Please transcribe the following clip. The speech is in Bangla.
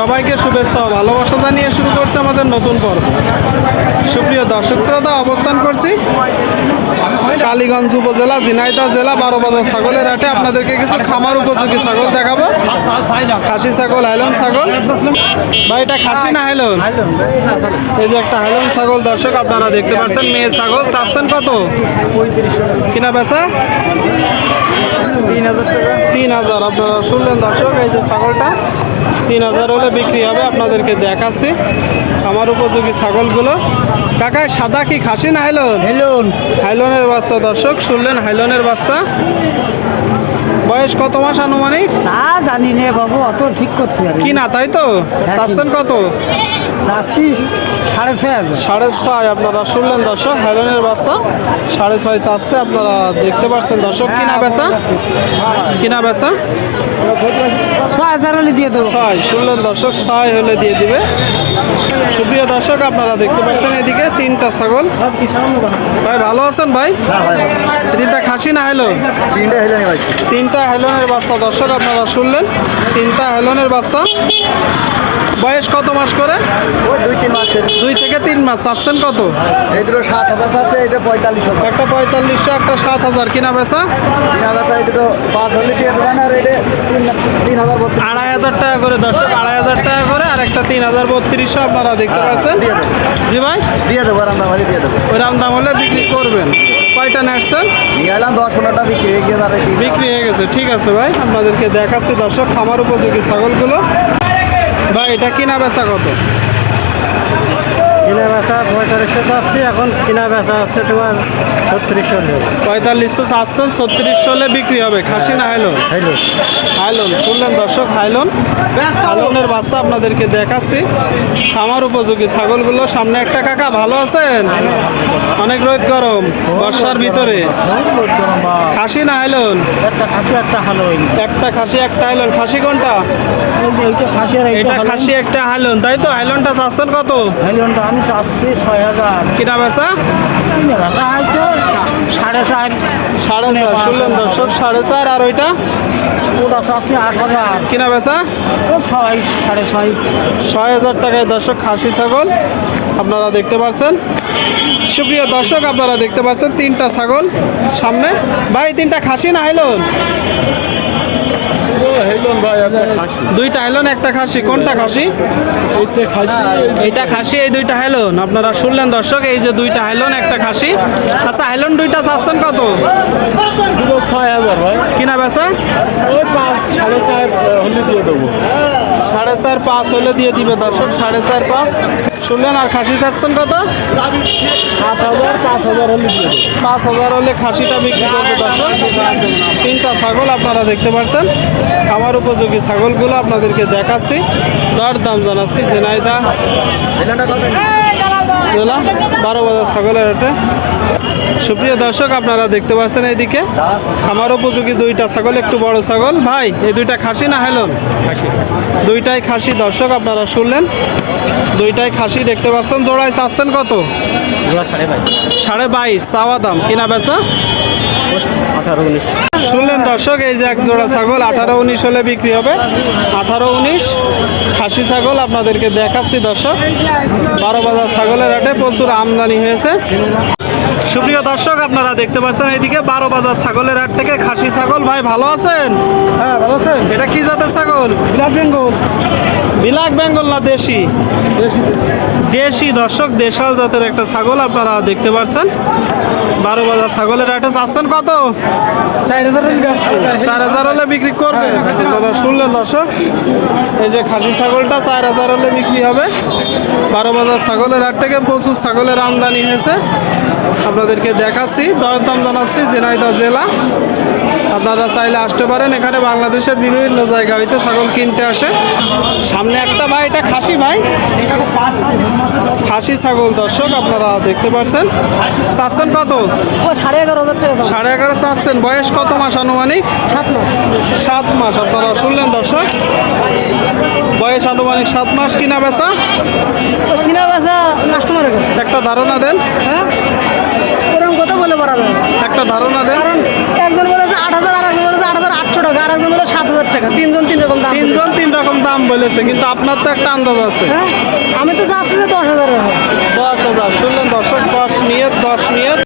সবাইকে শুভেচ্ছা ও ভালোবাসা জানিয়ে শুরু করছে আমাদের নতুন পর্ব। সুপ্রিয় দর্শক শ্রোতা, অবস্থান করছি কালীগঞ্জ উপজেলা, ঝিনাইদহ জেলা বারো বাজার ছাগলের হাটে। আপনাদেরকে কিছু খামার উপযোগী ছাগল দেখাবো। খাসি ছাগল, হাইলন ছাগল। ভাই, এটা খাসি না হাইলন? এই যে একটা হাইলন ছাগল, দর্শক, আপনারা দেখতে পাচ্ছেন, মেয়ে ছাগল। চাচ্ছেন কত? কিনা বেচা? তিন হাজার, আপনারা শুনলেন দর্শক, এই যে ছাগলটা। তিন হাজার হলে বিক্রি হবে আপনাদেরকে দেখাচ্ছি। আমার উপযোগী ছাগলগুলো। কাকা সাদা কি খাসি না হাইলন? হাইলন। হাইলনের বাচ্চা দর্শক শুনলেন হাইলনের বাচ্চা। বয়স কত মাস আনুমানিক? তা জানি নে বাবু অত ঠিক করতে পারি কি না তাই তো? চাচ্ছেন কত? সাড়ে ছয় সাড়ে ছয় আপনারা শুনলেন দর্শক হাইলনের বাচ্চা সাড়ে ছয় চাচ্ছে আপনারা দেখতে পাচ্ছেন দর্শক কিনা বেচা? কিনা বেচা? ছয় হাজার হলে দিয়ে দেবো। ছয় শুনলেন দর্শক ছয় হলে দিয়ে দিবে। সুপ্রিয় দর্শক আপনারা দেখতে পাচ্ছেন এদিকে তিনটা ছাগল। ভাই ভালো আছেন ভাই? তিনটা খাসি না হেলো? তিনটে তিনটা হেলনের বাচ্চা দর্শক আপনারা শুনলেন। তিনটা হেলনের বাচ্চা। বয়স কত মাস করে? ওই দুই তিন মাস। দুই থেকে তিন মাস। চাচ্ছেন কত? এই দুটো সাত হাজার আছে এটা পঁয়তাল্লিশ হাজার। একটা পঁয়তাল্লিশশো একটা সাত হাজার। কিনা বেচা? তিন হাজার এই দুটো পাঁচ হলে আর এটা তিন হাজার আড়াই হাজার টাকা করে দর্শক আড়াই হাজার টাকা করে আর একটা তিন হাজার বত্রিশশো আপনারা দেখতে পাচ্ছেন। দিয়ে দেবো। জি ভাই? দিয়ে দেবো হলে দিয়ে দেবো। দাম হলে বিক্রি করবেন। কয়টা নেটছেন নিয়ে এলাম দশ পনেরোটা বিক্রি হয়ে বিক্রি হয়ে গেছে। ঠিক আছে ভাই আপনাদেরকে দেখাচ্ছি দর্শক খামার উপযোগী ছাগলগুলো। ভাই এটা কিনা বেচা কত? কিনা বেচা পঁয়তাল্লিশশো চাচ্ছি এখন কিনা বেচা হচ্ছে তোমার ছত্রিশশো পঁয়তাল্লিশশো সাতশো ছত্রিশশো হলে বিক্রি হবে। খাসি না হাইলন? হ্যালো হাইলন শুনলেন দর্শক হাইলন? হাইলনের বাচ্চা আপনাদেরকে দেখাচ্ছি। খামার উপযোগী ছাগলগুলো সামনে একটা কাকা ভালো আছেন? অনেক রোদ গরম বর্ষার ভিতরে। খাসি না হাইলন? একটা খাসি একটা ভালো একটা খাসি একটা হাইলন। খাসি কোনটা? এটা খাসি একটা হাইলন। তাই তো হাইলনটা চাচ্ছেন কত? হেলিয়নটা আমি চাচ্ছি ছয় হাজার। কিনা বেচা কিনে বেচা হয়তো সাড়ে চার সাড়ে চার শুনলেন দর্শক সাড়ে চার আর ওইটা? ওটা চাচ্ছি আট হাজার। কিনা বেচা ছয় সাড়ে ছয়। ছয় হাজার টাকায় দর্শক খাসি ছাগল আপনারা দেখতে পাচ্ছেন। সুপ্রিয় দর্শক আপনারা দেখতে পাচ্ছেন তিনটা ছাগল সামনে। ভাই তিনটা খাসি না হাইলন দুইটা হাইলন একটা খাসি। কোনটা খাসি? এইটা খাসি এই দুইটা। হাইলন। আপনারা শুনলেন দর্শক এই যে দুইটা হাইলন একটা খাসি। আচ্ছা হাইলন দুইটা চাচ্ছেন কত? ছয় হাজার ভাই। কিনা বেচা? ওই পাঁচ সাড়ে চার হলে দিয়ে দেবো। সাড়ে চার পাঁচ হলে দিয়ে দিবে দর্শক সাড়ে চার পাঁচ। শুনলেন, আর খাসি চাচ্ছেন কত? সাত হাজার, পাঁচ হাজার হলে পাঁচ হাজার হলে খাসিটা বিক্রি করবে, দর্শক। তিনটা ছাগল আপনারা দেখতে পাচ্ছেন। আমার উপযোগী ছাগলগুলো আপনাদেরকে দেখাচ্ছি। দর দাম জানাচ্ছি, জেনাইদা। জেলা বারো বাজার ছাগলের হাটে। সুপ্রিয় দর্শক আপনারা দেখতে পাচ্ছেন এইদিকে। খামার উপযোগী দুইটা ছাগল একটু বড় ছাগল। ভাই এই দুইটা খাসি না হেলন দুইটাই খাসি। দর্শক আপনারা শুনলেন? দুইটাই খাসি দেখতে পাচ্ছেন। জোড়ায় চাচ্ছেন কত? সাড়ে বাইশ। সাড়ে বাইশ চাওয়া দাম। কিনা বেচা? আঠারো উনিশ। শুনলেন দর্শক এই যে এক জোড়া ছাগল আঠারো উনিশ হলে বিক্রি হবে। আঠারো উনিশ খাসি ছাগল আপনাদেরকে দেখাচ্ছি দর্শক। বারো বাজার ছাগলের হাটে প্রচুর আমদানি হয়েছে। সুপ্রিয় দর্শক আপনারা দেখতে পাচ্ছেন এইদিকে বারো বাজার ছাগলের হাট থেকে খাসি ছাগল। ভাই ভালো আছেন? হ্যাঁ ভালো আছেন? এটা কি জাতের ছাগল? বিলাট বেঙ্গল। বিলাক বেঙ্গল না দেশি? দেশি দর্শক দেশাল জাতের একটা ছাগল আপনারা দেখতে পাচ্ছেন বারো বাজার ছাগলের হাটে চাচ্ছেন কত? চার হাজার হলে বিক্রি করবে। আপনারা শুনলেন দর্শক? এই যে খাসি ছাগলটা চার হাজার হলে বিক্রি হবে। বারো বাজার ছাগলের হাট থেকে প্রচুর ছাগলের আমদানি হয়েছে। আপনাদেরকে দেখাচ্ছি দরদাম জানাচ্ছি ঝিনাইদহ জেলা। আপনারা চাইলে আসতে পারেন। এখানে বাংলাদেশের বিভিন্ন জায়গা হইতে ছাগল কিনতে আসে। সামনে একটা ভাই এটা খাসি ভাই। খাসি ছাগল দর্শক আপনারা দেখতে পাচ্ছেন। চাচ্ছেন কত? ও সাড়ে এগারো হাজার টাকা সাড়ে এগারো চাচ্ছেন। বয়স কত মাস আনুমানিক? সাত মাস। সাত মাস। আপনারা শুনলেন দর্শক? বয়স আনুমানিক সাত মাস। কিনা বেচা? কিনা বেচা কাস্টমারের কাছে। একটা ধারণা দেন। হ্যাঁ? ওরকম কথা বলে পারা একটা ধারণা দেন। আট হাজার আর একজন বলেছে আট হাজার আটশো টাকা আর একজন বলে সাত হাজার টাকা। তিনজন তিন রকম দাম তিনজন তিন রকম দাম বলেছে কিন্তু আপনার তো একটা আন্দাজ আছে। হ্যাঁ, আমি তো যাচ্ছি যে দশ হাজার দশ হাজার শুনলেন দর্শক দশ নিয়ে দশ নিয়ে